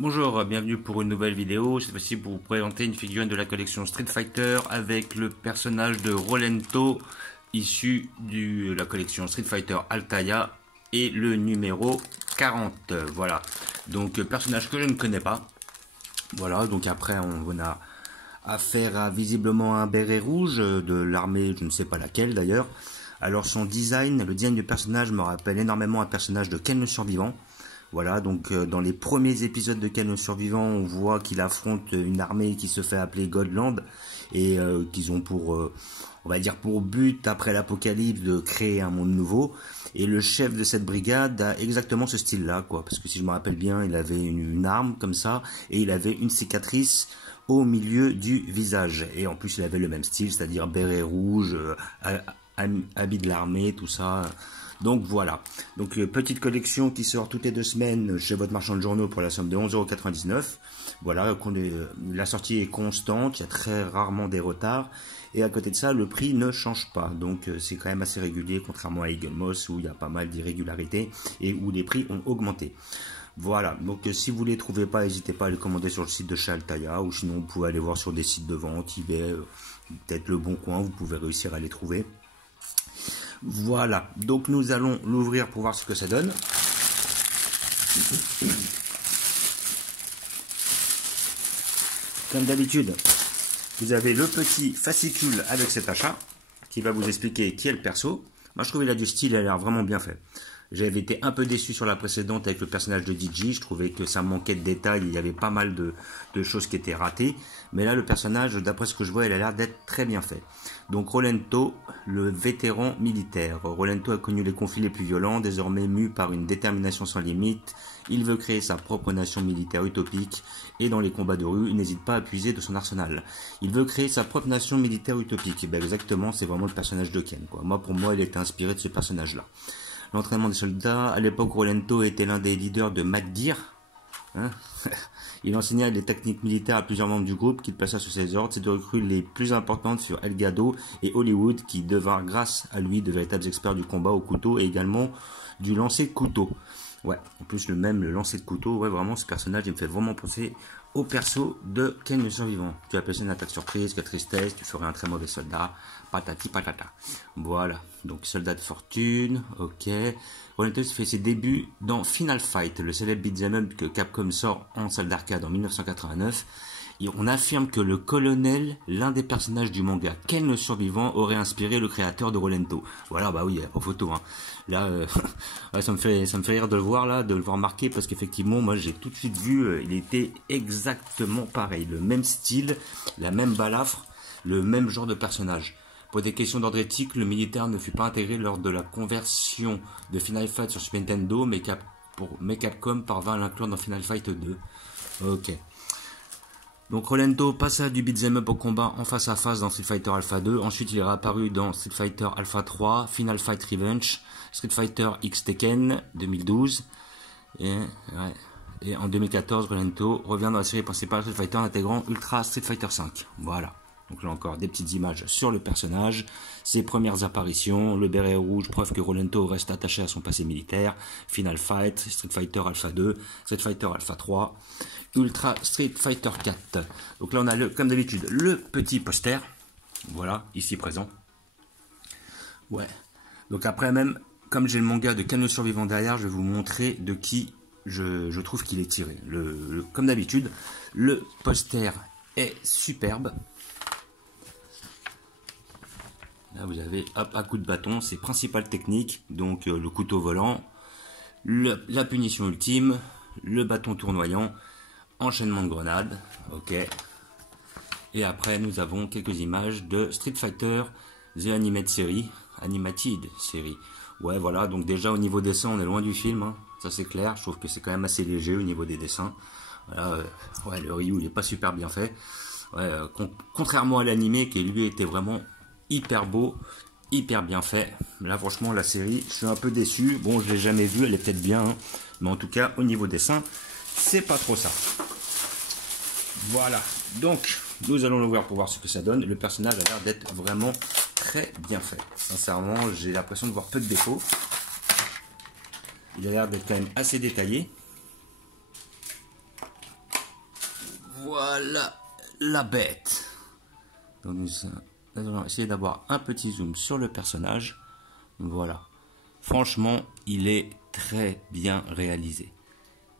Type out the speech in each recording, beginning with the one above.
Bonjour, bienvenue pour une nouvelle vidéo. Cette fois-ci pour vous présenter une figurine de la collection Street Fighter avec le personnage de Rolento issu de la collection Street Fighter Althea et le numéro 40. Voilà, donc personnage que je ne connais pas. Voilà, donc après on a affaire à visiblement un béret rouge de l'armée, je ne sais pas laquelle d'ailleurs. Alors son design, le design du personnage me rappelle énormément un personnage de Ken le Survivant. Voilà, donc dans les premiers épisodes de Ken le Survivant, on voit qu'il affronte une armée qui se fait appeler Godland et qu'ils ont pour, on va dire pour but, après l'apocalypse, de créer un monde nouveau. Et le chef de cette brigade a exactement ce style-là, quoi. Parce que si je me rappelle bien, il avait une arme comme ça et il avait une cicatrice au milieu du visage. Et en plus, il avait le même style, c'est-à-dire béret rouge, habit de l'armée, tout ça. Donc voilà, donc petite collection qui sort toutes les 2 semaines chez votre marchand de journaux pour la somme de 11,99 €. Voilà, la sortie est constante, il y a très rarement des retards. Et à côté de ça, le prix ne change pas. Donc c'est quand même assez régulier, contrairement à Eagle Moss où il y a pas mal d'irrégularités et où les prix ont augmenté. Voilà, donc si vous ne les trouvez pas, n'hésitez pas à les commander sur le site de chez Althea, ou sinon vous pouvez aller voir sur des sites de vente, eBay, peut-être Le Bon Coin, vous pouvez réussir à les trouver. Voilà, donc nous allons l'ouvrir pour voir ce que ça donne. Comme d'habitude, vous avez le petit fascicule avec cet achat qui va vous expliquer qui est le perso. Moi je trouve qu'il a du style, il a l'air vraiment bien fait. J'avais été un peu déçu sur la précédente avec le personnage de DJ, je trouvais que ça manquait de détails, il y avait pas mal de choses qui étaient ratées. Mais là le personnage, d'après ce que je vois, il a l'air d'être très bien fait. Donc Rolento, le vétéran militaire. Rolento a connu les conflits les plus violents, désormais mu par une détermination sans limite. Il veut créer sa propre nation militaire utopique et dans les combats de rue, il n'hésite pas à puiser de son arsenal. Il veut créer sa propre nation militaire utopique. Et bien exactement, c'est vraiment le personnage de Ken, quoi. Pour moi, il était inspiré de ce personnage-là. L'entraînement des soldats, à l'époque, Rolento était l'un des leaders de McGear. Hein. Il enseigna les techniques militaires à plusieurs membres du groupe qu'il plaça sous ses ordres. Ces 2 recrues les plus importantes furent Elgado et Hollywood qui devinrent grâce à lui de véritables experts du combat au couteau et également du lancer de couteau. Ouais, en plus le lancer de couteau, ouais vraiment ce personnage il me fait vraiment penser au perso de Ken le Survivant. Tu appelles ça une attaque surprise, quelle tristesse, tu ferais un très mauvais soldat, patati patata. Voilà, donc soldat de fortune, ok. Rolento fait ses débuts dans Final Fight, le célèbre beat'em up que Capcom sort en salle d'arcade en 1989. Et on affirme que le colonel, l'un des personnages du manga Ken le Survivant, aurait inspiré le créateur de Rolento. Voilà, bah oui, il n'y a pas photo. Hein. Là, ça me fait rire de le voir là, de le voir marqué, parce qu'effectivement, moi j'ai tout de suite vu, il était exactement pareil. Le même style, la même balafre, le même genre de personnage. Pour des questions d'ordre éthique, le militaire ne fut pas intégré lors de la conversion de Final Fight sur Super Nintendo, mais Capcom parvint à l'inclure dans Final Fight 2. Ok. Donc Rolento passa du beat'em up au combat en face à face dans Street Fighter Alpha 2. Ensuite, il est réapparu dans Street Fighter Alpha 3, Final Fight Revenge, Street Fighter X Tekken 2012. Et en 2014, Rolento revient dans la série principale Street Fighter en intégrant Ultra Street Fighter 5. Voilà. Donc là encore des petites images sur le personnage, ses premières apparitions, le béret rouge, preuve que Rolento reste attaché à son passé militaire, Final Fight, Street Fighter Alpha 2, Street Fighter Alpha 3, Ultra Street Fighter 4. Donc là on a comme d'habitude le petit poster, voilà, ici présent. Ouais, donc après même, comme j'ai le manga de Ken le Survivant derrière, je vais vous montrer de qui je trouve qu'il est tiré. Comme d'habitude, le poster est superbe. Là vous avez hop, un coup de bâton, c'est principale technique, donc le couteau volant, la punition ultime, le bâton tournoyant, enchaînement de grenades, ok. Et après nous avons quelques images de Street Fighter The Animated Series. Ouais voilà, donc déjà au niveau dessin on est loin du film, hein. Ça c'est clair, je trouve que c'est quand même assez léger au niveau des dessins. Voilà, ouais, le Ryu il est pas super bien fait. Ouais, contrairement à l'animé qui lui était vraiment hyper beau, hyper bien fait. Là franchement la série, je suis un peu déçu. Bon, je l'ai jamais vue, elle est peut-être bien, hein. Mais en tout cas au niveau dessin, c'est pas trop ça. Voilà, donc nous allons l'ouvrir pour voir ce que ça donne. Le personnage a l'air d'être vraiment très bien fait. Sincèrement, j'ai l'impression de voir peu de défauts. Il a l'air d'être quand même assez détaillé. Voilà la bête. Donc nous allons essayer d'avoir un petit zoom sur le personnage. Voilà. Franchement, il est très bien réalisé.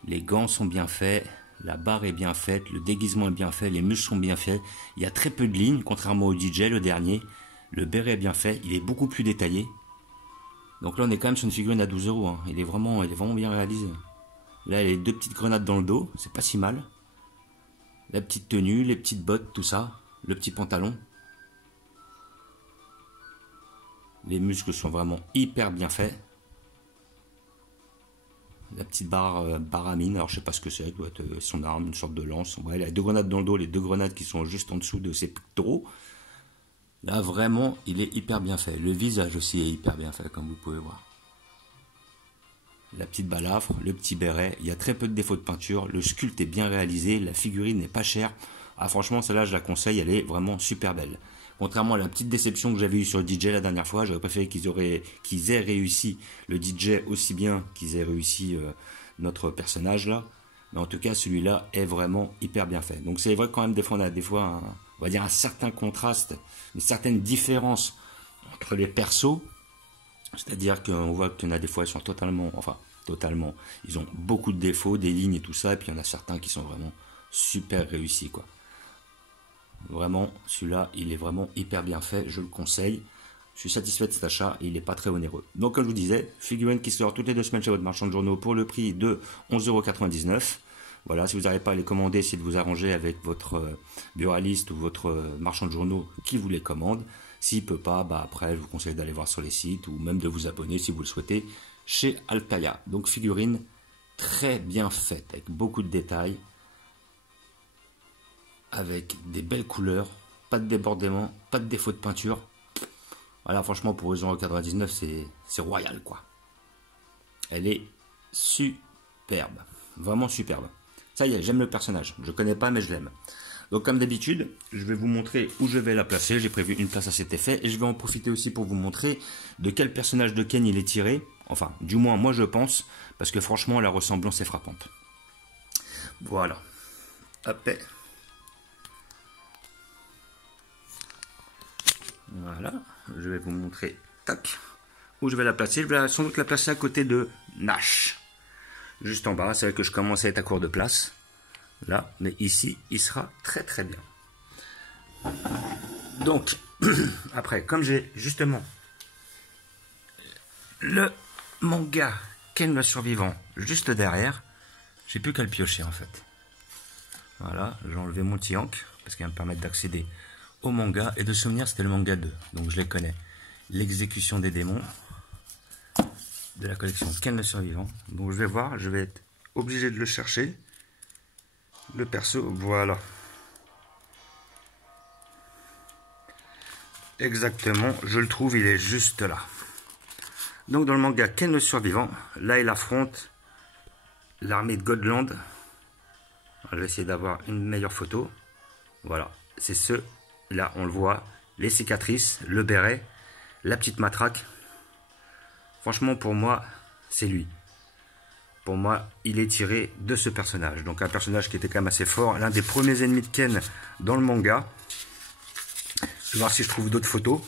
Les gants sont bien faits, la barre est bien faite, le déguisement est bien fait, les muscles sont bien faits. Il y a très peu de lignes, contrairement au DJ, le dernier. Le béret est bien fait, il est beaucoup plus détaillé. Donc là, on est quand même sur une figurine à 12 €. Hein. Il est vraiment bien réalisé. Là, il y a les deux petites grenades dans le dos, c'est pas si mal. La petite tenue, les petites bottes, tout ça. Le petit pantalon. Les muscles sont vraiment hyper bien faits. La petite barre à mine, alors je sais pas ce que c'est, doit être son arme, une sorte de lance. Ouais, il a deux grenades dans le dos, les deux grenades qui sont juste en dessous de ses pectoraux. Là, vraiment, il est hyper bien fait. Le visage aussi est hyper bien fait, comme vous pouvez voir. La petite balafre, le petit béret, il y a très peu de défauts de peinture, le sculpte est bien réalisé, la figurine n'est pas chère. Ah franchement, celle-là, je la conseille, elle est vraiment super belle. Contrairement à la petite déception que j'avais eue sur le DJ la dernière fois, j'aurais préféré qu'ils aient réussi le DJ aussi bien qu'ils aient réussi notre personnage là. Mais en tout cas, celui-là est vraiment hyper bien fait. Donc c'est vrai quand même, des fois, on a on va dire un certain contraste, une certaine différence entre les persos. C'est-à-dire qu'on voit qu'il y en a des fois, ils sont totalement, ils ont beaucoup de défauts, des lignes et tout ça, et puis il y en a certains qui sont vraiment super réussis, quoi. Vraiment, celui-là, il est vraiment hyper bien fait, je le conseille. Je suis satisfait de cet achat et il n'est pas très onéreux. Donc, comme je vous disais, figurine qui sort toutes les 2 semaines chez votre marchand de journaux pour le prix de 11,99 €. Voilà, si vous n'arrivez pas à les commander, essayez de vous arranger avec votre buraliste ou votre marchand de journaux qui vous les commande. S'il ne peut pas, après, je vous conseille d'aller voir sur les sites ou même de vous abonner si vous le souhaitez chez Alpaia. Donc, figurine très bien faite, avec beaucoup de détails, avec des belles couleurs, pas de débordement, pas de défaut de peinture. Voilà, franchement, pour 11,99 €, c'est royal, quoi. Elle est superbe, vraiment superbe. Ça y est, j'aime le personnage. Je ne connais pas, mais je l'aime. Donc comme d'habitude, je vais vous montrer où je vais la placer. J'ai prévu une place à cet effet. Et je vais en profiter aussi pour vous montrer de quel personnage de Ken il est tiré. Enfin, du moins, moi je pense. Parce que franchement, la ressemblance est frappante. Voilà. Hop. Voilà. Je vais vous montrer, tac, où je vais la placer. Je vais sans doute la placer à côté de Nash. Juste en bas. C'est vrai que je commence à être à court de place. Là, mais ici, il sera très très bien. Donc, après, comme j'ai justement le manga Ken le survivant juste derrière, j'ai plus qu'à le piocher en fait. Voilà, j'ai enlevé mon petit encre parce qu'il va me permettre d'accéder au manga. Et de souvenir, c'était le manga 2, donc je les connais. L'exécution des démons de la collection Ken le survivant. Donc je vais voir, je vais être obligé de le chercher. Le perso, voilà. Exactement, je le trouve, il est juste là. Donc dans le manga Ken le survivant, là il affronte l'armée de Godland. Je vais essayer d'avoir une meilleure photo. Voilà, c'est ceux là, on le voit, les cicatrices, le béret, la petite matraque. Franchement, pour moi, c'est lui. Pour moi, il est tiré de ce personnage. Donc un personnage qui était quand même assez fort. L'un des premiers ennemis de Ken dans le manga. Je vais voir si je trouve d'autres photos.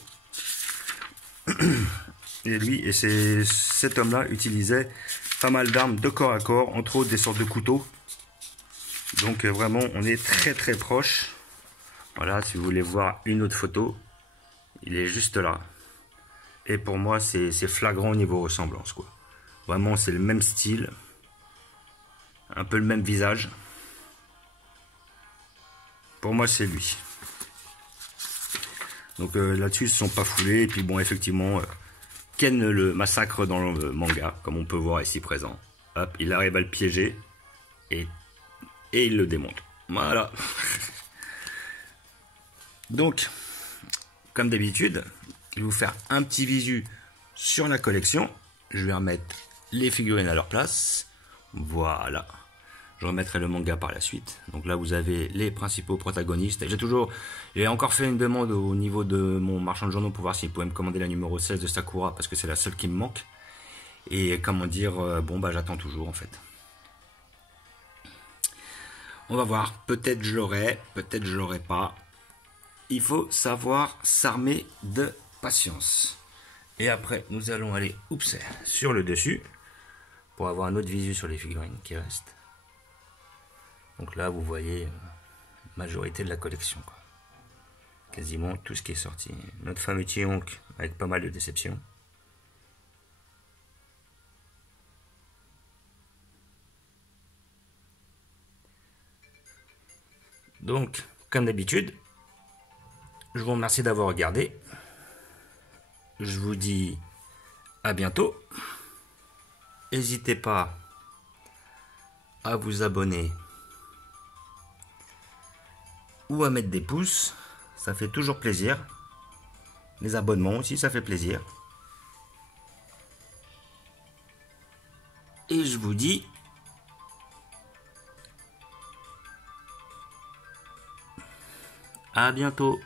Et lui, et cet homme-là utilisait pas mal d'armes de corps à corps. Entre autres, des sortes de couteaux. Donc vraiment, on est très très proche. Voilà, si vous voulez voir une autre photo. Il est juste là. Et pour moi, c'est flagrant au niveau ressemblance, quoi. Vraiment, c'est le même style. Un peu le même visage. Pour moi, c'est lui. Donc là-dessus, ils ne se sont pas foulés. Et puis bon, effectivement, Ken le massacre dans le manga, comme on peut voir ici présent. Hop, il arrive à le piéger. Et il le démonte. Voilà. Donc, comme d'habitude, je vais vous faire un petit visu sur la collection. Je vais remettre les figurines à leur place. Voilà. Je remettrai le manga par la suite. Donc là, vous avez les principaux protagonistes. J'ai encore fait une demande au niveau de mon marchand de journaux pour voir s'il pouvait me commander la numéro 16 de Sakura, parce que c'est la seule qui me manque. Et comment dire, bon, j'attends toujours en fait. On va voir, peut-être je l'aurai, peut-être je l'aurai pas. Il faut savoir s'armer de patience. Et après, nous allons aller sur le dessus pour avoir un autre visu sur les figurines qui restent. Donc là, vous voyez majorité de la collection, quoi. Quasiment tout ce qui est sorti. Notre fameux Tionk avec pas mal de déceptions. Donc, comme d'habitude, je vous remercie d'avoir regardé. Je vous dis à bientôt. N'hésitez pas à vous abonner ou à mettre des pouces. Ça fait toujours plaisir. Les abonnements aussi, ça fait plaisir. Et je vous dis à bientôt.